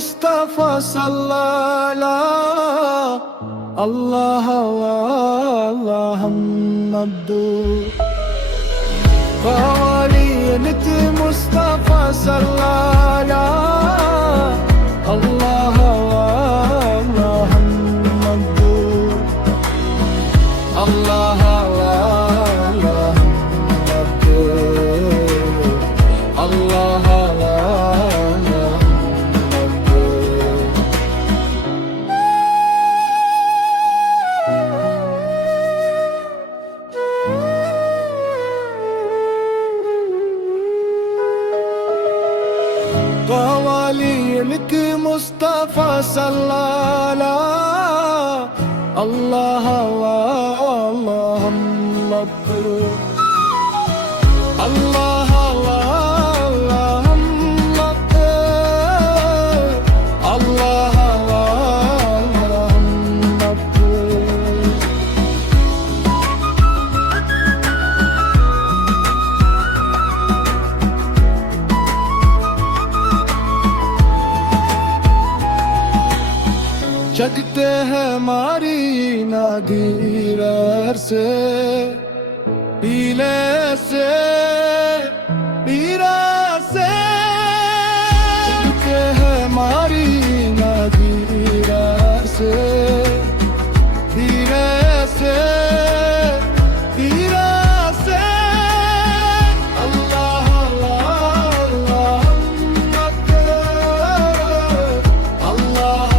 مصطفى صلى الله محمد قوالينك مصطفى صلى الله محمد الله محمد الله قوالينك مصطفى صلى الله محمد الله محمد الله محمد जगते हैं हमारी नागीर से पीले से पीरा से जगते हैं हमारी नागीर से पीले से पीरा से अल्लाह अल्लाह अल्लाह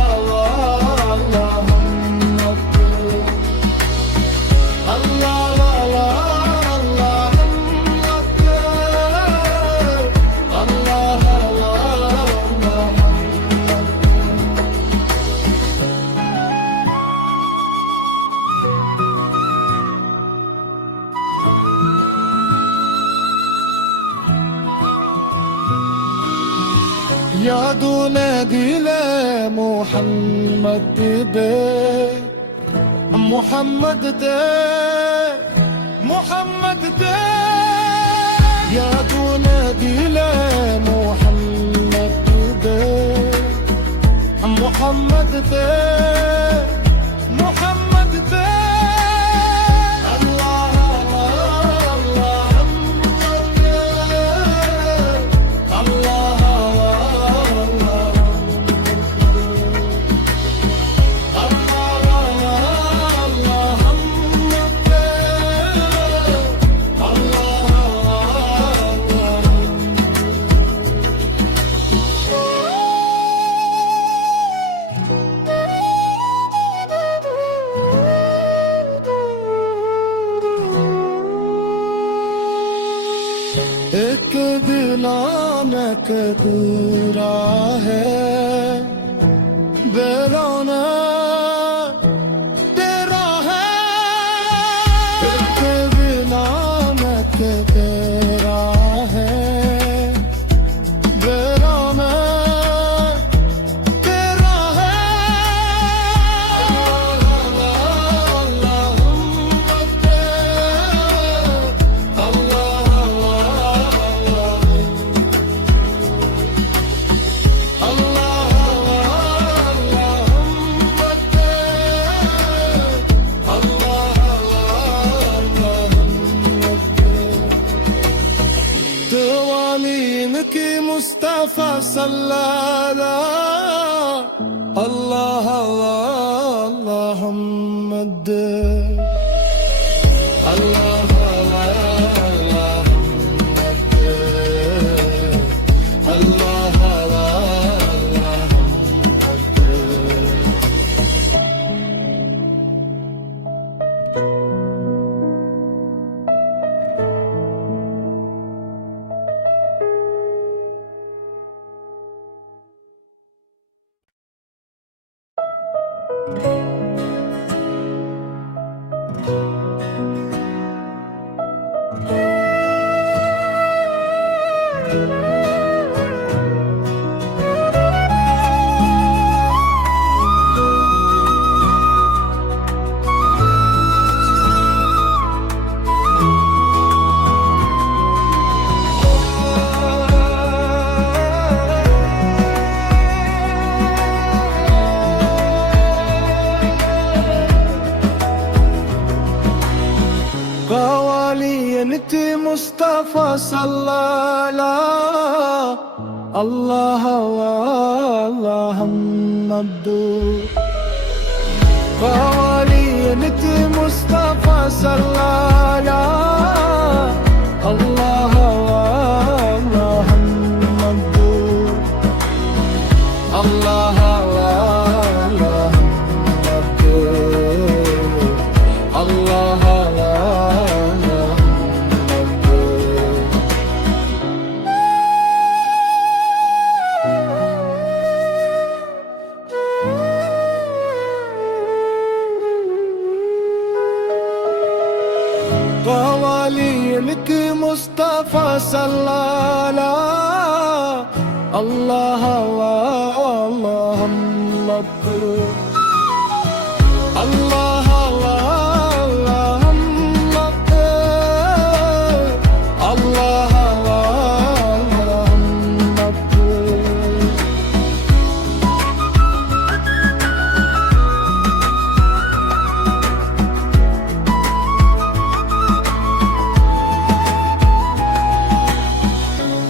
यादूने दिले मोहम्मद दे मोहम्मद दे मोहम्मद दे यादूने दिले मोहम्मद दे मोहम्मद दे मोहम्मद दे एक दिलानक दूरा है बेराना तेरा है एक दिलानक तेरा है बेराना तेरा है मुस्तफा सल्लल्लाहु अल्लाह अल्लाह मुहम्मद अल्लाह قوالي انت مصطفى صلى الله الله الله محمد قوالي انت مصطفى صلى الله الله الله محمد الله الله محمد الله قوالي لك مصطفى صلى الله الله الله محمد الله الله محمد الله الله محمد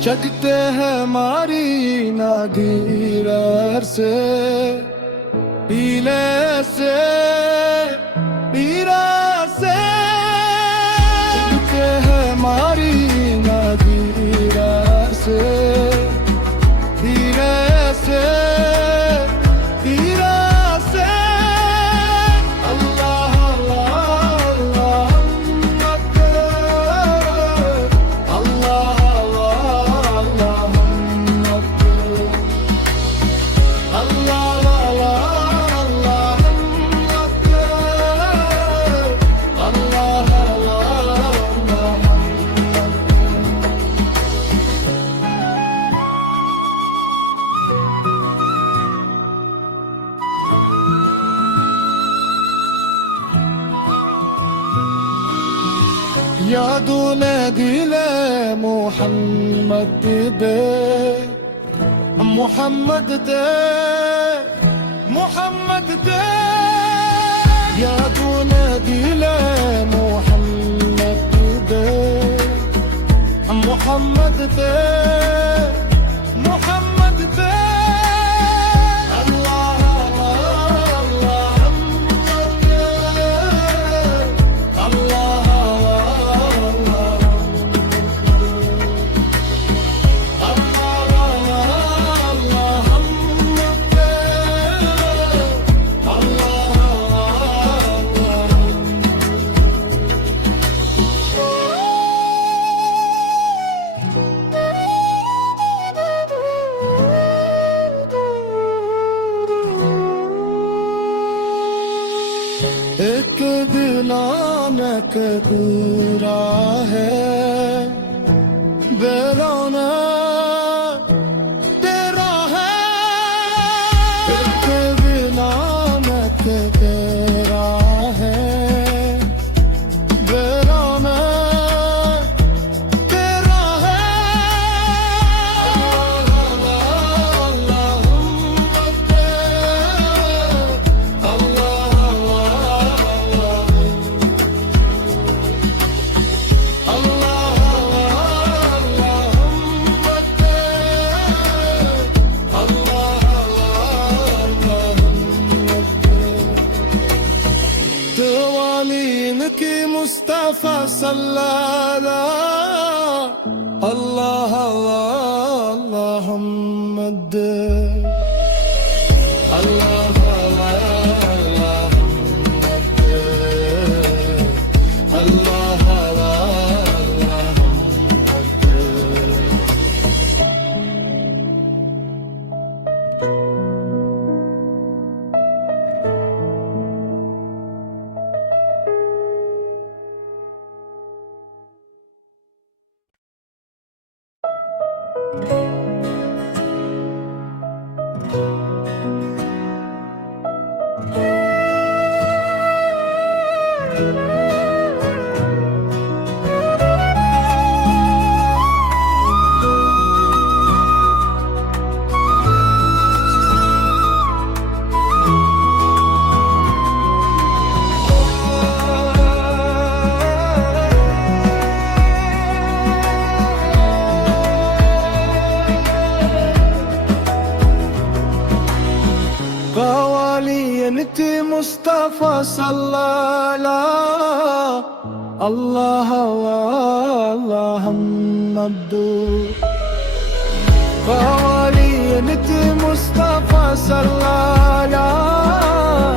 जगते हैं हमारी नादीर से पीले से पीरा से जगते हैं हमारी नादीर से पीले से पीरा से अल्लाह अल्लाह अल्लाह यादूने दिले मोहम्मद दे मोहम्मद दे मोहम्मद दे यादूने दिले मोहम्मद दे मोहम्मद दे मोहम्मद दे एक दिलानक पूरा है बेराना तेरा है एक दिलानक तेरा है बेराना तेरा है मुस्तफा सल्लल्लाहु अल्लाह अल्लाह अल्लाह मुहम्मद अल्लाह अल्लाह मुहम्मद अल्लाह अल्लाह الله الله الله محمد فوالينك مصطفى صلى الله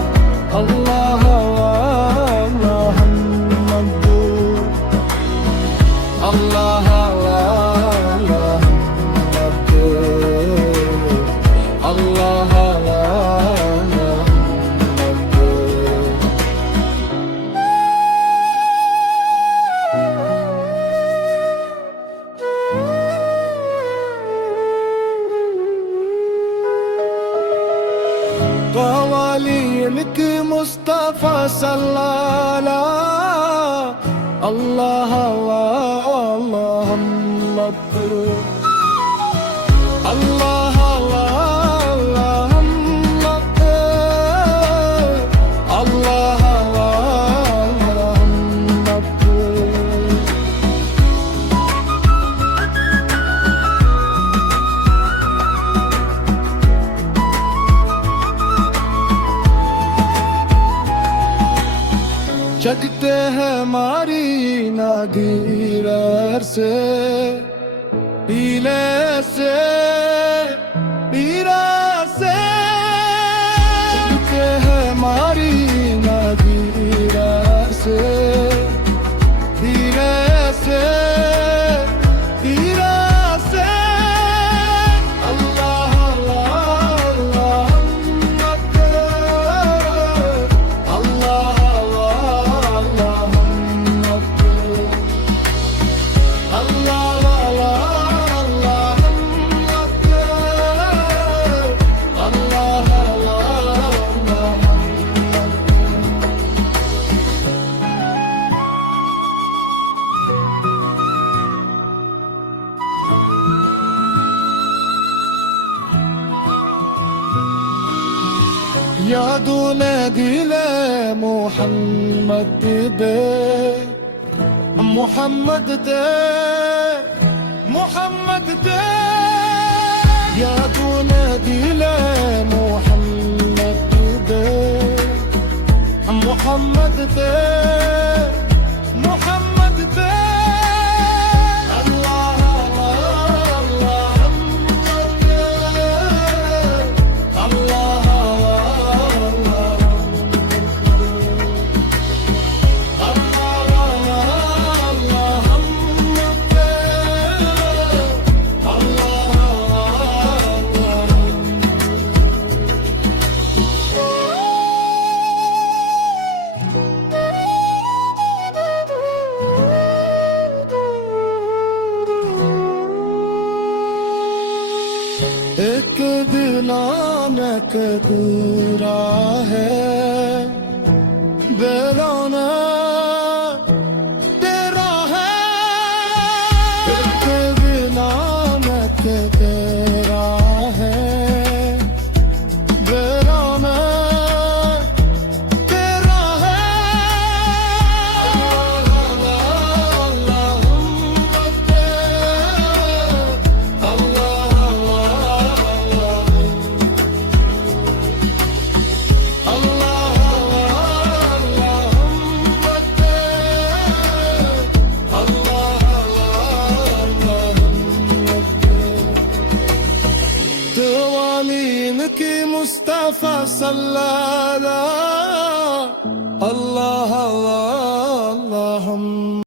الله الله محمد الله الله محمد الله قوالينك مصطفى صلى الله الله الله محمد الله الله الله محمد الله الله محمد जगते हैं हमारी नागीर से पीले से पीरा से जगते हैं हमारी नागीर से पीले से पीरा से अल्लाह अल्लाह अल्लाह अल्लाह यादूने दिले मोहम्मद दे मोहम्मद दे मोहम्मद दे यादूने दिले मोहम्मद दे मोहम्मद दे मोहम्मद दे एक दिलानक दूरा है बेराना तेरा है एक दिलानक तेरा है बेराना तेरा है मुस्तफा सल्लल्लाहु